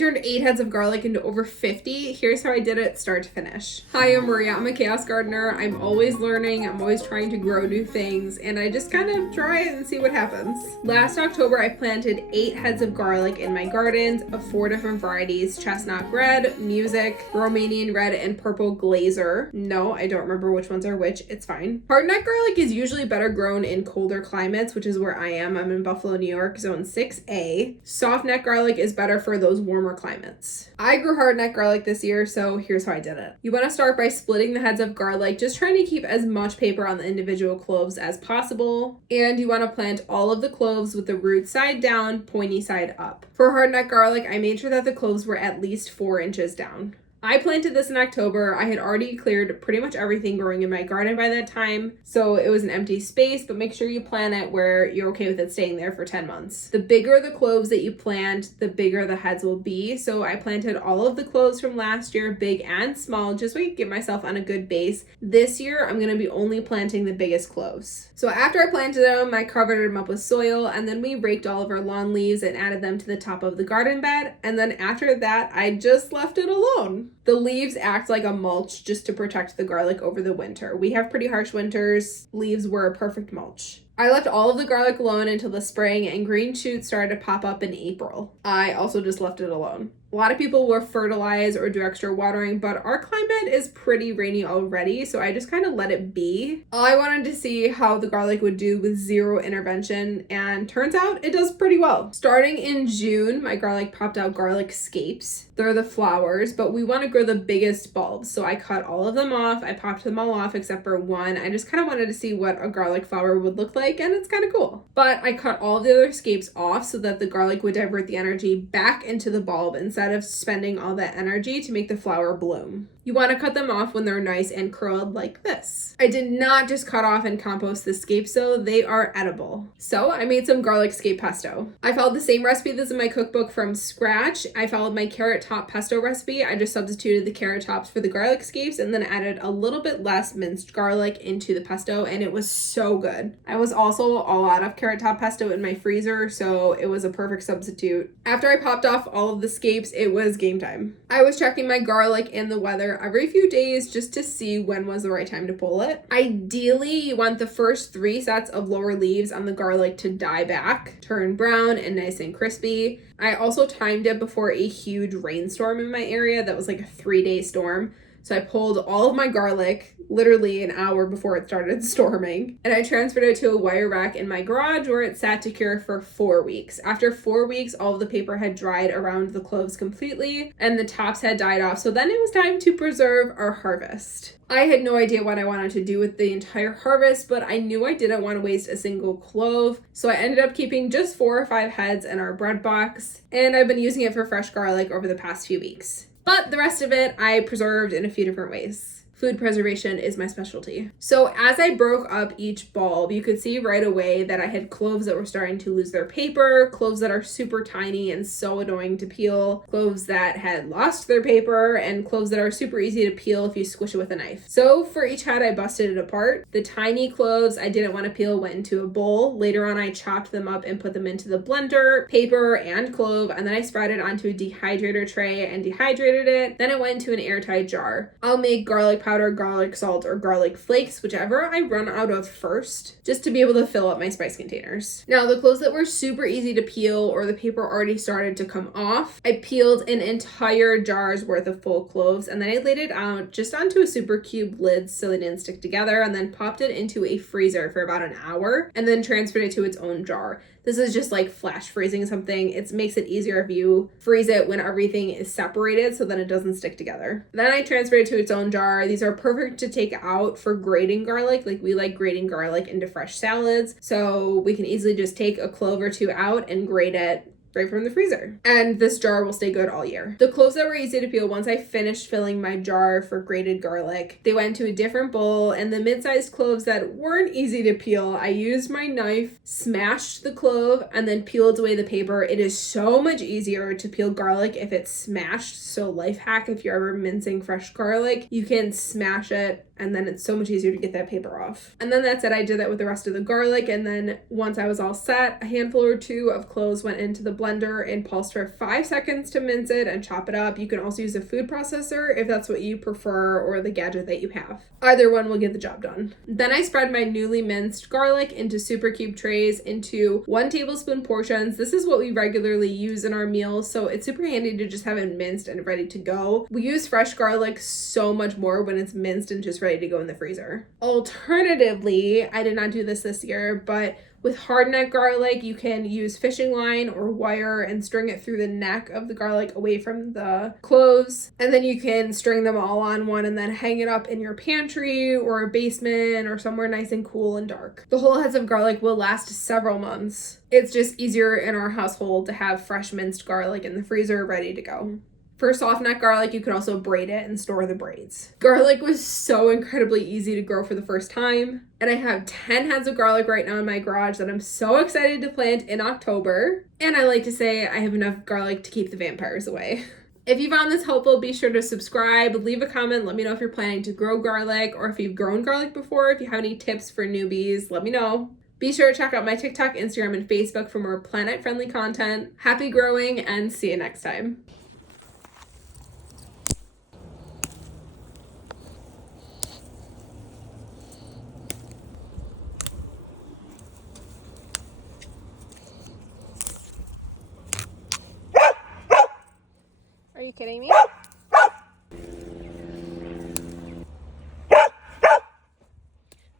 turned 8 heads of garlic into over 50. Here's how I did it start to finish. Hi, I'm Maria. I'm a chaos gardener. I'm always learning. I'm always trying to grow new things, and I just kind of try it and see what happens. Last October, I planted 8 heads of garlic in my gardens of 4 different varieties: chestnut red, music, Romanian red, and purple glazer. No, I don't remember which ones are which. It's fine. Hardneck garlic is usually better grown in colder climates, which is where I am. I'm in Buffalo, New York, zone 6A. Softneck garlic is better for those warmer climates. I grew hardneck garlic this year, so here's how I did it. You want to start by splitting the heads of garlic, just trying to keep as much paper on the individual cloves as possible. And you want to plant all of the cloves with the root side down, pointy side up. For hardneck garlic, I made sure that the cloves were at least 4 inches down. I planted this in October. I had already cleared pretty much everything growing in my garden by that time, so it was an empty space, but make sure you plant it where you're okay with it staying there for 10 months. The bigger the cloves that you plant, the bigger the heads will be, so I planted all of the cloves from last year, big and small, just so I could get myself on a good base. This year, I'm going to be only planting the biggest cloves. So after I planted them, I covered them up with soil, and then we raked all of our lawn leaves and added them to the top of the garden bed, and then after that, I just left it alone. The leaves act like a mulch just to protect the garlic over the winter. We have pretty harsh winters. Leaves were a perfect mulch. I left all of the garlic alone until the spring, and green shoots started to pop up in April. I also just left it alone. A lot of people will fertilize or do extra watering, but our climate is pretty rainy already, so I just kind of let it be. I wanted to see how the garlic would do with zero intervention, and turns out it does pretty well. Starting in June, my garlic popped out garlic scapes. They're the flowers, but we want to grow the biggest bulbs, so I cut all of them off. I popped them all off except for one. I just kind of wanted to see what a garlic flower would look like, and it's kind of cool. But I cut all the other scapes off so that the garlic would divert the energy back into the bulb instead of spending all that energy to make the flower bloom. You want to cut them off when they're nice and curled like this. I did not just cut off and compost the scapes though, they are edible. So I made some garlic scape pesto. I followed the same recipe that's in my cookbook from scratch. I followed my carrot top pesto recipe. I just substituted the carrot tops for the garlic scapes and then added a little bit less minced garlic into the pesto, and it was so good. I was also all out of carrot top pesto in my freezer, so it was a perfect substitute. After I popped off all of the scapes, it was game time. I was checking my garlic and the weather every few days just to see when was the right time to pull it. Ideally, you want the first 3 sets of lower leaves on the garlic to die back, turn brown and nice and crispy. I also timed it before a huge rainstorm in my area that was like a 3-day storm. So I pulled all of my garlic literally an hour before it started storming, and I transferred it to a wire rack in my garage where it sat to cure for 4 weeks. After 4 weeks, all of the paper had dried around the cloves completely and the tops had died off. So then it was time to preserve our harvest. I had no idea what I wanted to do with the entire harvest, but I knew I didn't want to waste a single clove. So I ended up keeping just 4 or 5 heads in our bread box, and I've been using it for fresh garlic over the past few weeks. But the rest of it I preserved in a few different ways. Food preservation is my specialty. So as I broke up each bulb, you could see right away that I had cloves that were starting to lose their paper, cloves that are super tiny and so annoying to peel, cloves that had lost their paper, and cloves that are super easy to peel if you squish it with a knife. So for each head, I busted it apart. The tiny cloves I didn't want to peel went into a bowl. Later on, I chopped them up and put them into the blender, paper and clove, and then I spread it onto a dehydrator tray and dehydrated it. Then it went into an airtight jar. I'll make garlic powder, garlic salt, or garlic flakes, whichever I run out of first, just to be able to fill up my spice containers. Now, the cloves that were super easy to peel or the paper already started to come off, I peeled an entire jar's worth of full cloves, and then I laid it out just onto a super cube lid so they didn't stick together, and then popped it into a freezer for about an hour, and then transferred it to its own jar. This is just like flash freezing something. It makes it easier if you freeze it when everything is separated so then it doesn't stick together. Then I transferred it to its own jar. These are perfect to take out for grating garlic. Like, we like grating garlic into fresh salads, so we can easily just take a clove or 2 out and grate it right from the freezer. And this jar will stay good all year. The cloves that were easy to peel, once I finished filling my jar for grated garlic, they went to a different bowl, and the mid-sized cloves that weren't easy to peel, I used my knife, smashed the clove, and then peeled away the paper. It is so much easier to peel garlic if it's smashed. So life hack, if you're ever mincing fresh garlic, you can smash it, and then it's so much easier to get that paper off. And then that's it. I did that with the rest of the garlic, and then once I was all set, a handful or 2 of cloves went into the blender and pulse for 5 seconds to mince it and chop it up. You can also use a food processor if that's what you prefer, or the gadget that you have. Either one will get the job done. Then I spread my newly minced garlic into super cube trays into 1 tablespoon portions. This is what we regularly use in our meals, so it's super handy to just have it minced and ready to go. We use fresh garlic so much more when it's minced and just ready to go in the freezer. Alternatively, I did not do this year, but with hardneck garlic, you can use fishing line or wire and string it through the neck of the garlic away from the cloves. And then you can string them all on one and then hang it up in your pantry or basement or somewhere nice and cool and dark. The whole heads of garlic will last several months. It's just easier in our household to have fresh minced garlic in the freezer ready to go. For soft neck garlic, you can also braid it and store the braids. Garlic was so incredibly easy to grow for the first time. And I have 10 heads of garlic right now in my garage that I'm so excited to plant in October. And I like to say I have enough garlic to keep the vampires away. If you found this helpful, be sure to subscribe, leave a comment, let me know if you're planning to grow garlic or if you've grown garlic before. If you have any tips for newbies, let me know. Be sure to check out my TikTok, Instagram, and Facebook for more planet-friendly content. Happy growing, and see you next time. Are you kidding me?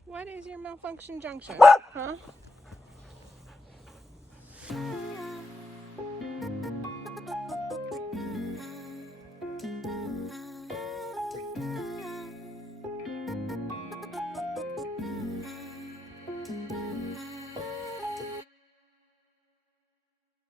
What is your malfunction junction? Huh?